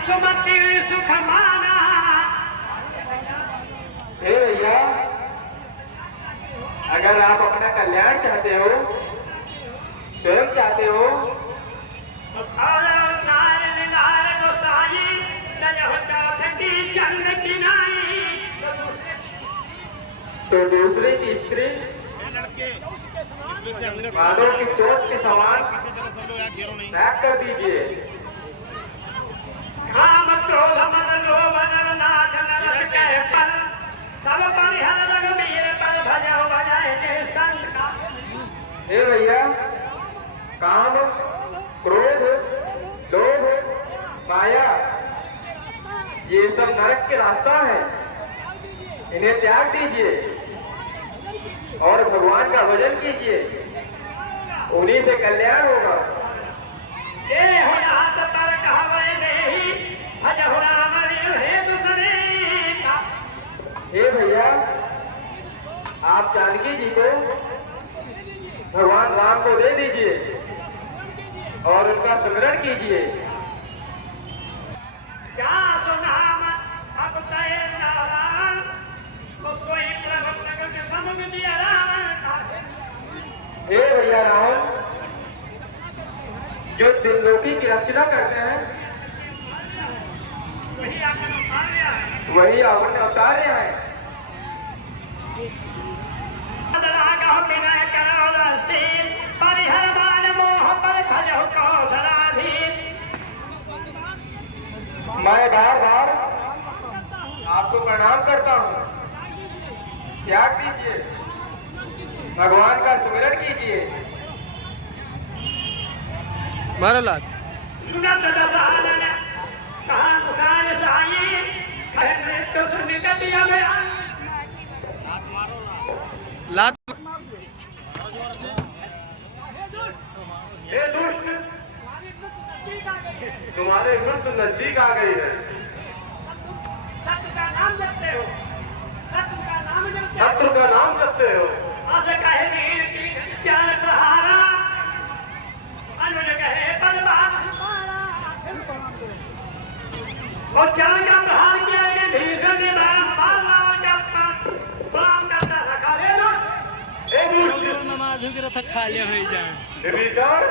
सुमति सुख माना। हे भैया, अगर आप अपना कल्याण चाहते हो, स्वयं चाहते हो, तो दूसरे की स्त्री माधव की चोट के समान त्याग कर दीजिए। काम क्रोध मद लोभ नाश नरक के फल सब परिहर रघुवीर पर भजो भजाए संत। हे भैया, काम, क्रोध, लोभ, माया, ये सब नरक के रास्ता है, इन्हें त्याग दीजिए और भगवान का भजन कीजिए, उन्हीं से कल्याण होगा। हे भैया, आप जानकी जी को भगवान राम को दे दीजिए और उनका स्मरण कीजिए। क्या सुना अब तय नारायण उसको ही प्रभु के समुख दिया रावण। हे भैया रावण, जो त्रिलोकी की रचना करते हैं वही आपने अवतारे हैं। परिहर बाल मोह पर भजो क्रोधराधीन। मैं बार बार आपको प्रणाम करता हूँ, त्याग दीजिए, भगवान का स्मरण कीजिए। मारो लात। सुनत दसानन कहा पुकार साई कहने तो सुनित दिया मैं लात। हे दुष्ट, तुम्हारे मृत्यु नजदीक आ गई है। सत्य का नाम जपते हो, सत्य का नाम जपते हो, शत्रु का नाम जपते हो। आज कहे वीर की ज्ञान सहारा अनुज कहे बलवान और ज्ञान का प्रहार किया कि भीषण ने मारना काम करता रखा ले लो। हे दुष्ट, खा लिया हो जाए विभीषण,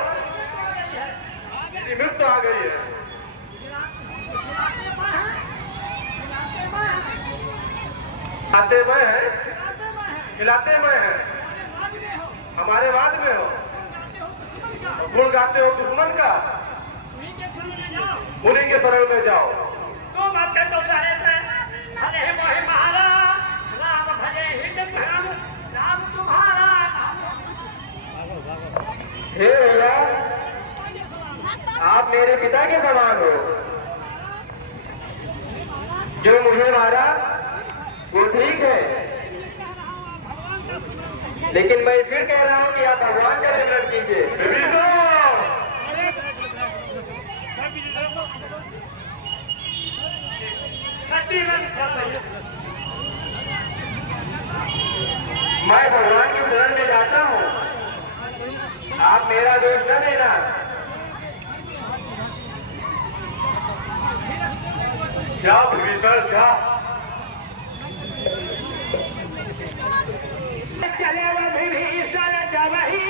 तेरी मृत्यु आ गई है। खाते में है, खिलाते में है, हमारे बाद में हो, गुण गाते हो दुश्मन का, उन्हीं के शरण में जाओ। तुम अपने तो चाहे थे भले मोहि मारा राम भले हित धर्म राम तुम्हारा। हे भैया, आप मेरे पिता के समान हो। जो मुझे मारा वो ठीक है, लेकिन मैं फिर कह रहा हूँ कि आप भगवान का स्मरण कीजिए। मैं भगवान की शरण में जाता हूँ, आप मेरा दोष न देना। जाओ विभीषण, जाओ। चले विभीषण जब ही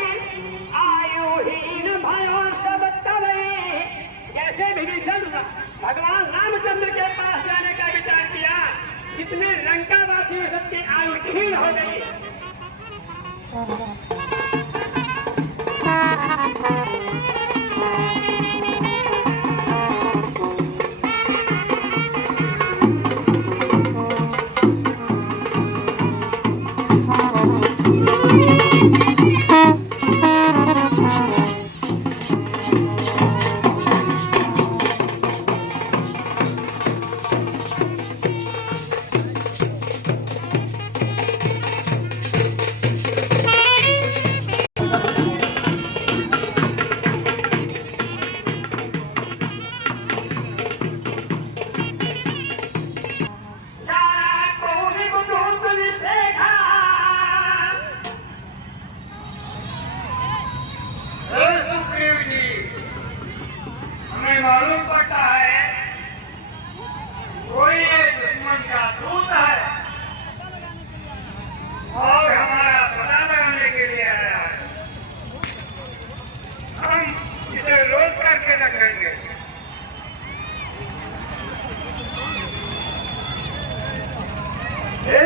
आयुहीन भयो सब तबही। जैसे विभीषण भगवान रामचंद्र के पास जाने का विचार किया, जितने लंकावासी सबकी आयु क्षीण हो गई।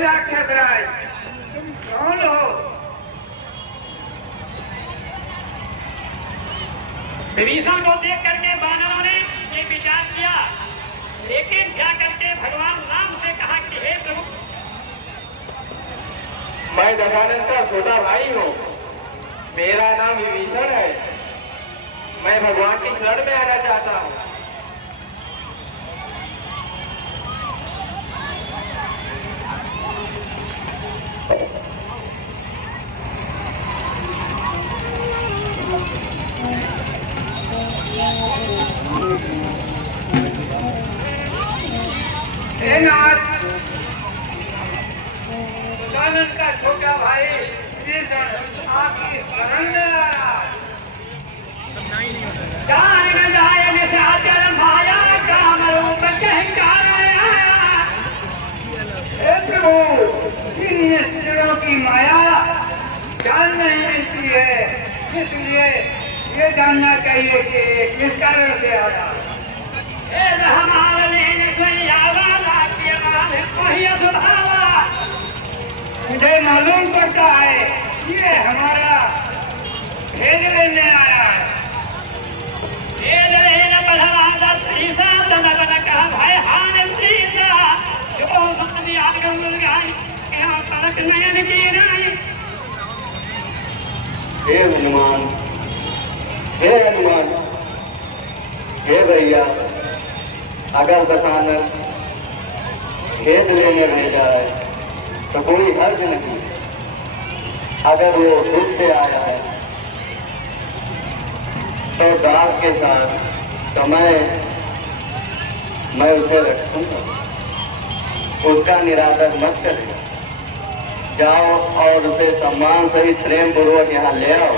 राक्षस राज, कौन हो? विभीषण को देख करके वानरों ने ये विचार किया, लेकिन क्या करके भगवान राम से कहा कि हे प्रभु, मैं दशानन का छोटा भाई हूँ, मेरा नाम विभीषण है, मैं भगवान की शरण में आना चाहता हूँ। हे नाथ, दशानन का छोटा भाई आपकी शरण में आ रहा है। हे प्रभु, इन निश्चरों की माया जान नहीं मिलती है, इसलिए ये जानना चाहिए कि ये किस कारण से आ रहा है। मुझे मालूम पड़ता है ये हमारा भेद लेने आया है। हे हनुमान, हे हनुमान, हे भैया, अगर दशानन खेत लेने भेजा है तो कोई हर्ज नहीं। अगर वो दुख से आया है तो दास के साथ समय मैं उसे रखूंगा, उसका निरादर मत करें। जाओ और उसे सम्मान सहित प्रेम पूर्वक यहाँ ले आओ।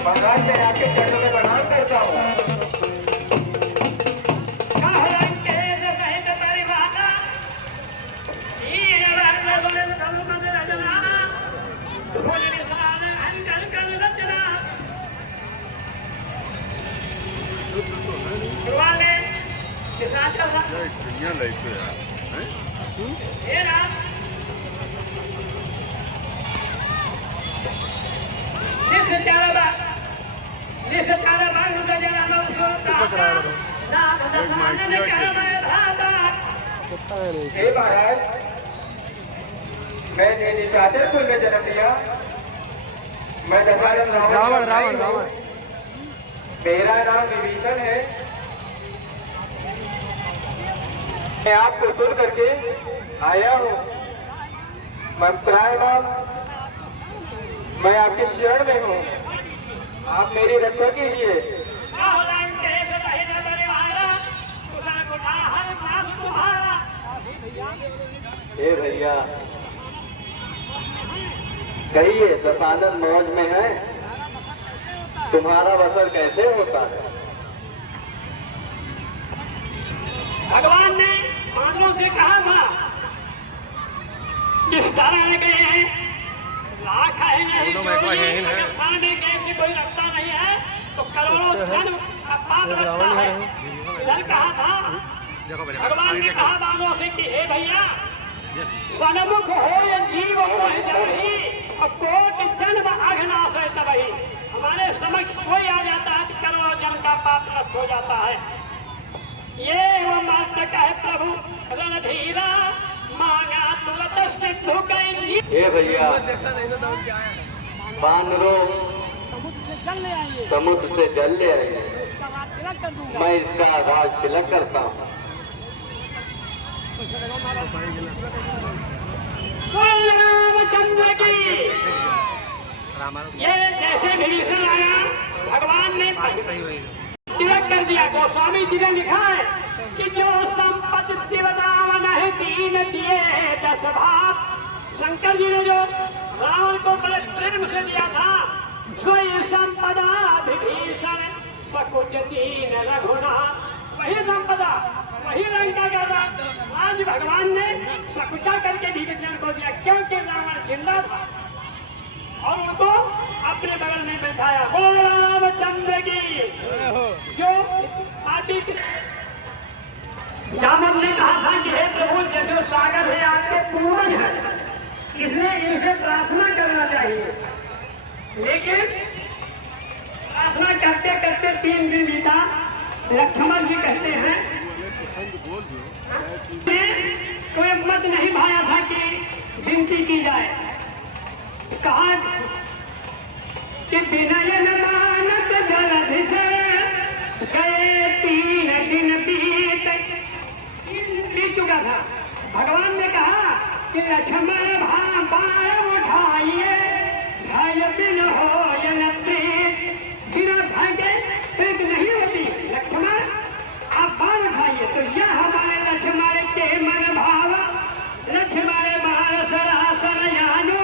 महाराज मैं आपके चरणों में प्रणाम करता हूँ। हे महाराज, मैंने निशाचर कुल में जन्म लिया, मैं दशानन रावण, मेरा नाम विभीषण है। मैं आपको सुन करके आया हूँ। मंत्रालय, मैं आपके शरण में हूँ, आप मेरी रक्षा कीजिए। हे भैया, कहिए दशानन मौज में है, तुम्हारा बसर कैसे होता है? भगवान ने वानरों से कहा था कि शरण गए हैं, लाख है नहीं, अगर शरण गए से कोई रखता नहीं है तो करोड़ों धन का पाप रखता है। इधर कहा था, भगवान ने कहा वानरों से कि हे भैया, सन्मुख हो या जीव हो जबही, और कोटि जन्म अघनाश है तबही। हमारे समक्ष कोई आ जाता है तो करोड़ों जन्म का पाप नष्ट हो जाता है। ये वो मात्र कहे प्रभु रणधीरा मांगा तुरंत सिद्ध गई। हे भैया, बानरों समुद्र से जल ले आइए, मैं इसका आगाज तिलक करता हूँ। रामचंद्र की ये जैसे विभीषण आया, भगवान ने तिलक कर दिया। गोस्वामी जी ने लिखा है कि जो संपत्ति शिव रावण है दीन दिए 10 भाग। शंकर जी ने जो रावण को बड़े प्रेम से दिया था, सोई संपदा विभीषण सकुच दीन रघुनाथ, वही संपदा वही लंका का था, आज भगवान ने सकुचा करके विभीषण को दिया, क्योंकि रावण जिंदा था। और उनको अपने बगल में बैठाया। बोल रामचंद्र की। जो माटी जामन ने कहा था कि हे प्रभु, जैसे सागर है आपके पूर्वज है, इसलिए इनसे प्रार्थना करना चाहिए। लेकिन प्रार्थना करते करते 3 दिन बीता। लक्ष्मण जी कहते हैं कोई मत नहीं भाया था कि विनती की जाए। कहा कि विनय न मानत जलधि से गए 3 दिन बीत चुका था। भगवान ने कहा कि लक्ष्मण भार उठाइए, भय बिन हो बिना भय के प्रीत नहीं होती। लक्ष्मण आप भार उठाइए। तो यह हमारे लक्ष्मण के मन भाव, लक्ष्मण मानस रासन यानो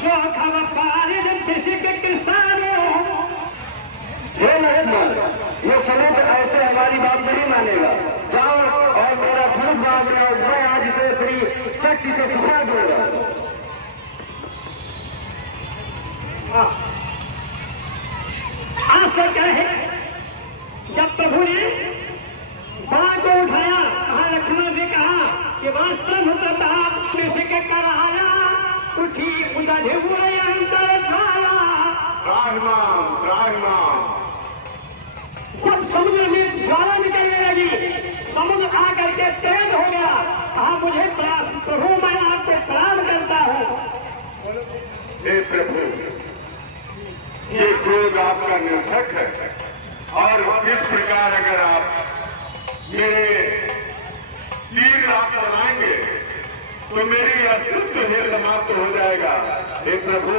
शोखव पारिद कृषिक किसानो। हे लक्ष्मण, ये समुद्र ऐसे हमारी बात नहीं मानेगा। जाओ और मेरा धनुष बांध लो, मैं आज इसे अपनी शक्ति से सुखा दूंगा। आज से क्या है, जब प्रभु ने बाण को उठाया, कहा लक्ष्मण ने कहा कि वास्तव प्रताप कृषि के कराया, उठी उदधि हुए अंतर खाया। जब समुद्र में ज्वाला निकलने लगी, समुद्र आकर के तेज हो गया। कहा मुझे प्रभु, मैं आपको प्रणाम करता हूँ। हे प्रभु, ये क्रोध आपका निरर्थक है, और इस प्रकार अगर आप मेरे तीर आप चलाएंगे तो मेरी अस्तित्व ही समाप्त हो जाएगा। हे प्रभु,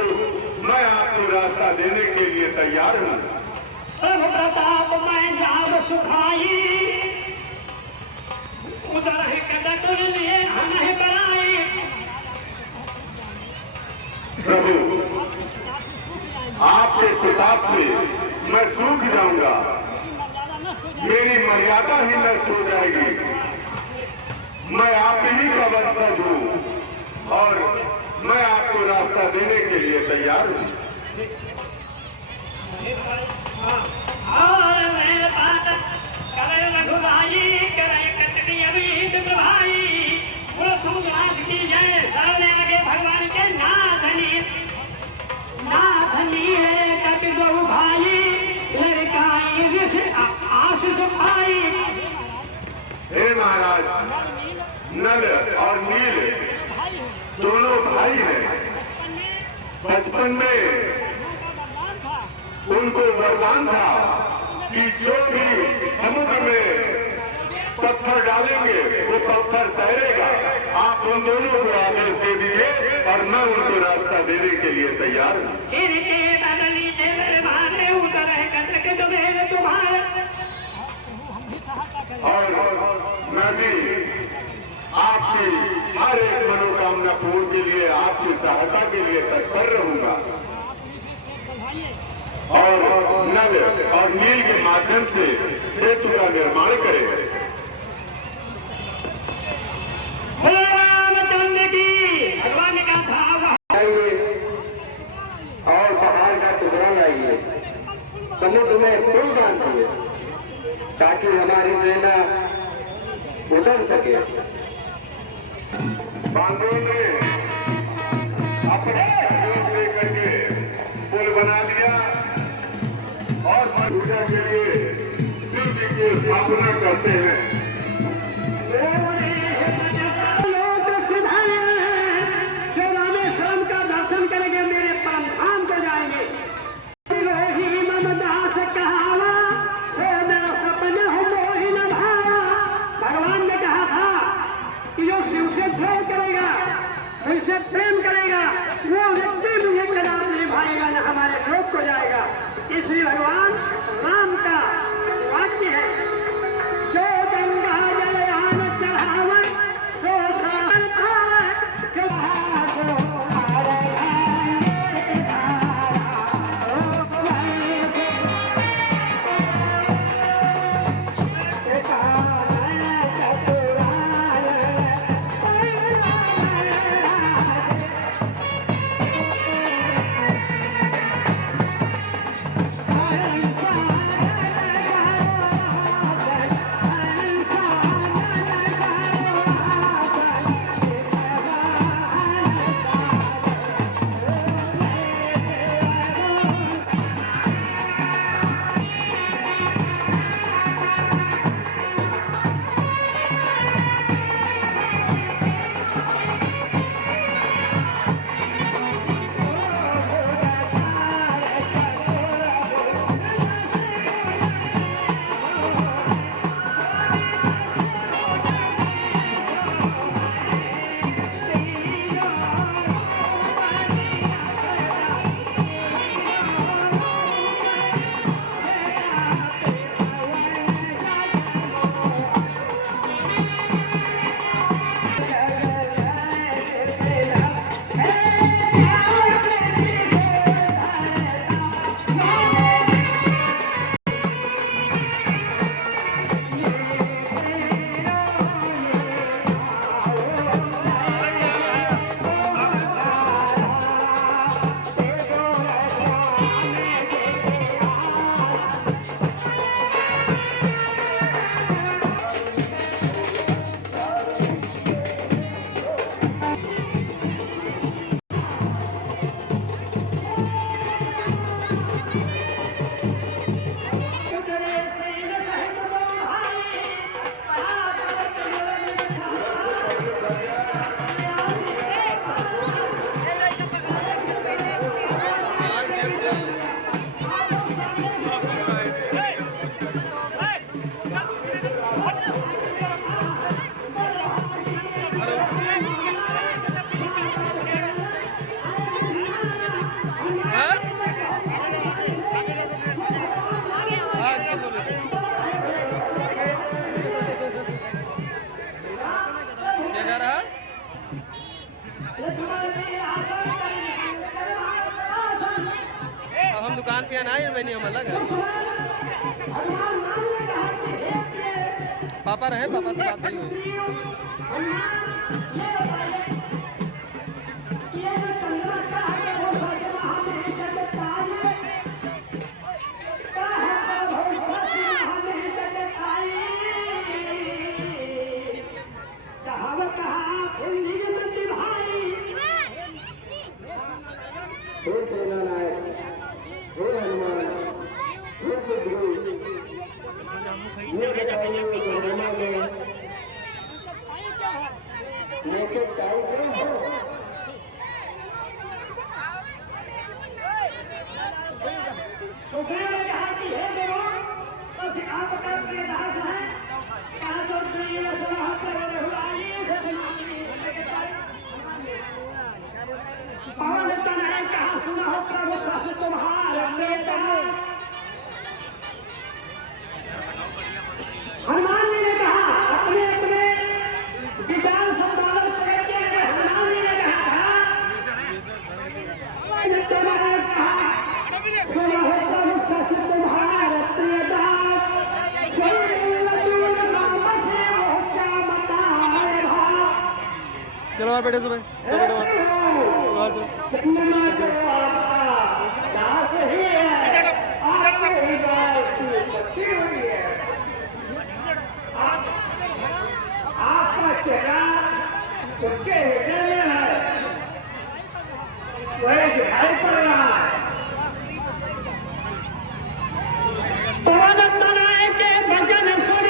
मैं आपको रास्ता देने के लिए तैयार हूँ। प्रभु प्रताप मैं जाब सुखाई, उधर है कटक लिए नहीं बनाई। प्रभु, आपके प्रताप से मैं सूख जाऊंगा, मेरी मर्यादा ही नष्ट हो जाएगी। मैं आप ही का वंशज हूँ और मैं आपको रास्ता देने के लिए तैयार हूँ। और मेरे पास करे रघुभाई, करे कटकी अभी भाई, बोलो समुद्रास की जय। सरने लगे भगवान के नाथनी, नाथनी है कट दो भाई, लड़काई आशीष भाई। हे महाराज, नल और नील दोनों भाई हैं। बचपन में उनको वरदान था कि जो भी समुद्र में पत्थर डालेंगे वो पत्थर तैरेगा। आप उन दोनों को आदेश दे दीजिए और मैं उनको रास्ता देने के लिए तैयार हूँ। और मैं भी आपकी हर एक मनोकामना पूर्ण के लिए, आपकी सहायता के लिए तत्पर रहूंगा और नल और नील के माध्यम से सेतु का निर्माण करेंगे। रामचंद्र की। भगवान ने कहा था और पहाड़ का टुकड़ा लाइए, समुद्र में पुल बांधिए ताकि हमारी सेना उतर सके। बांधों ने अपने दूसरे करके पुल बना दिया और पूजा के लिए शिव जी की स्थापना करते हैं। जो रामेश्वरम का दर्शन करेंगे मेरे परम धाम को जाएंगे। भगवान ने कहा था कि जो शिव से प्रेम करेगा, उनसे प्रेम करेगा, वो व्यक्ति मुझे कदाप नहीं भाएगा, न हमारे लोक को जाएगा। इसलिए भगवान राम का वाक्य है, जो गंगा जलयान चढ़ावन सो सागर पार, अब हम दुकान पे आना है मैंने हम अलग है। पापा रहे, पापा से बात नहीं हुई। हे सेनानायक, हे हनुमान, हे सुग्रीव, ये बताइए चंद्रमा में नेचर टाइप क्यों हो? सुग्रीव ने कहा कि हे देवो, तो सिखा पकड़ के दास है, कहा तो प्रिय सुना कर हुआई से पवन तनय कहा सुना हो प्रभु शास्त्र तुम्हारा बेटा। हनुमान जी ने कहा अपने अपने विचार संपादन करके हनुमान जी ने कहा था सुना हो प्रभु शास्त्र तुम्हारा बेटा। चलो और बैठे सुबह आपका चेहरा उसके हृदय में है, वही दिखाई पड़ रहा है। पवन तनय के भजन सुन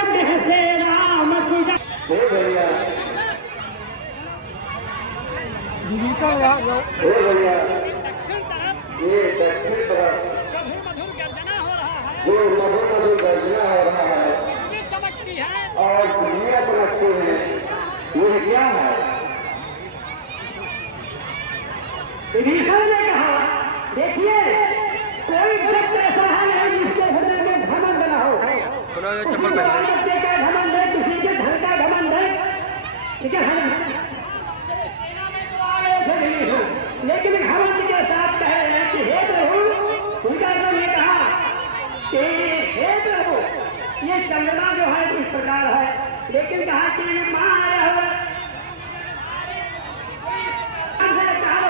से राम सुजा। हे भैया, हे भैया, ये दक्षिण तरफ जो मधुर मधुर गर्जना हो रहा है और दुनिया चमकती है, ये क्या है? विभीषण ने कहा देखिए कोई व्यक्ति ऐसा है नहीं जिसके हृदय में घमंड न हो। चप्पल पहन किसी का घमंड है, किसी के धन का घमंड है, ठीक है। लेकिन घमंड के साथ कह रहे हैं कि हे प्रभु, उनका ने कहा कि हे प्रभु ये चंद्रमा जो है इस प्रकार है, लेकिन कहा कि माया हो।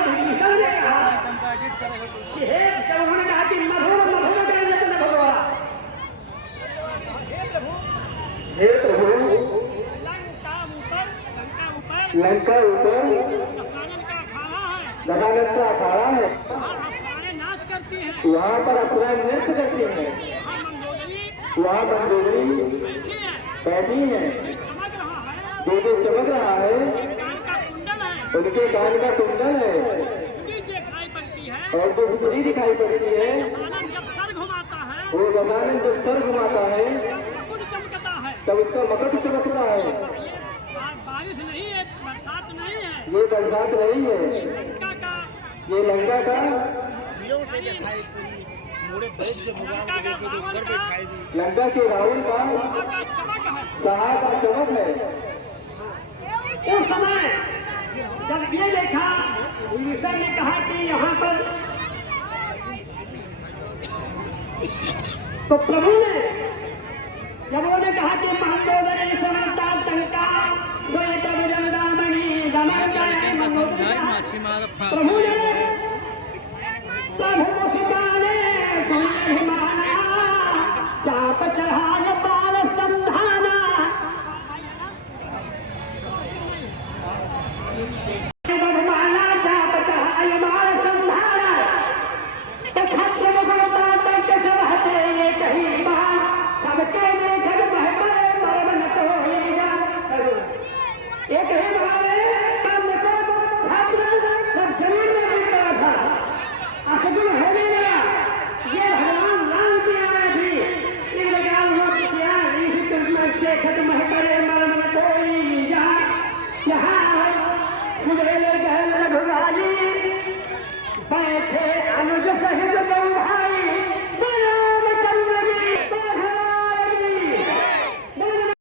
विभीषण ने कहा कि हे जब उन्होंने कहा कि मधुर मधुर भगवान, हे प्रभु, लंका ऊपर दशानन का अखाड़ा है, नाच करती है, वहाँ पर अपना नृत्य करती है, वहाँ मंदोदरी बैठी है, जो चमक रहा है, उनके कान का कुंडल है और जो बिजली दिखाई पड़ती है, वो दशानन जब सर घुमाता है तब उसका मकट चमकता है। बारिश नहीं है, बरसात नहीं है, ये बरसात नहीं है, ये लंका का लंका के रावण का सहा का चमक है। उस समय जब ये देखा विभीषण ने कहा कि यहाँ पर तो प्रभु ने जब उन्होंने कहा कि मंदोदरी सुनता चंका प्रभु ने प्रभु सीता